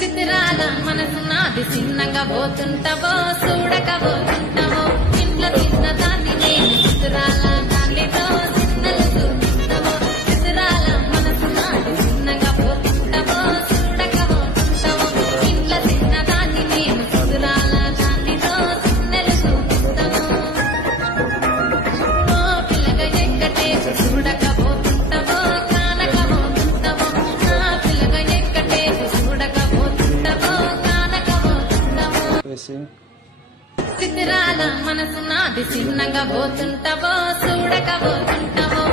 చిత్రాల మనసు నాది చిన్నగా పోతుంటావో చూడకపోతుంటావో ఇంట్లో తిన్న దాన్ని నేను చిత్రాల దానితో చిన్నలు చూపిస్తావో చిత్రాల మనసు నాది చిన్నగా పోతుంటావో చూడకపోతుంటావో ఇంట్లో తిన్న దాన్ని నేను చిత్రాల దానితో చిన్నలు చూపిస్తావో ఓ పిల్లగా ఎక్కటే చూడకపోతుంటావో కానకపోతుంటావో నా పిల్లగా ఎక్కటే చూడకపోతుంటావో కానకపోతుంటావో చిత్రాల మనసు నాది చిన్నగా పోతుంటావో చూడకపోతుంటావో